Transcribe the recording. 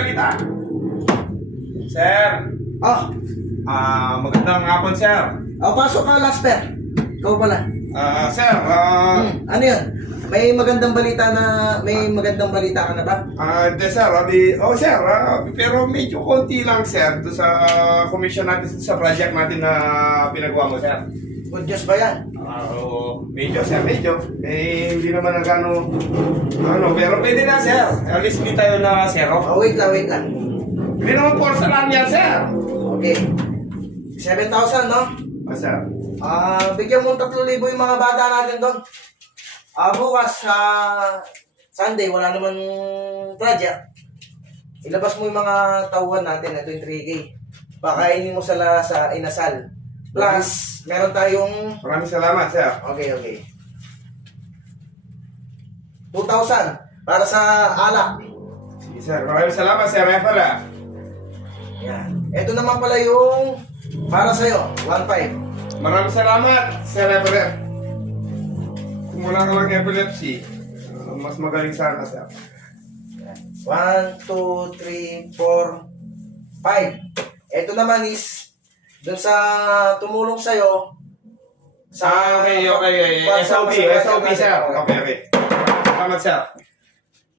magsalita. Sir. Oh, Magandang hapon, sir. pasok ka, Lasper. Ikaw pala. Sir, Ano yun? May magandang balita ka na ba? Hindi, sir. Sir, pero medyo konti lang, sir, doon sa commission natin sa project natin na pinagawa mo, sir. Good news ba yan? Oo, medyo, sir, medyo. Hindi naman nagano, pero pwede na, sir. At least hindi tayo na zero. Oh, wait lang. Hindi naman porsa lang yan, sir. Okay. 7,000, no? Sir. Bigyan mo 3,000 yung mga bata natin doon. Bukas, Sunday, wala naman project. Ilabas mo yung mga tauhan natin. Ito yung 3K. Pakainin mo sila sa inasal. Plus, meron tayong... Maraming salamat, sir. Okay. 2,000 para sa alak. Sige, sir. Maraming salamat, sir. Efala. Yan. Ito naman pala yung para sa'yo. 1,500. Maraming salamat, Sir Everett. Kung wala ka lang epilepsy, mas magaling sana, sir. 1, 2, 3, 4, 5. Ito naman is dun sa tumulong sa'yo. Okay. SOP, sir. Okay. Salamat, sir.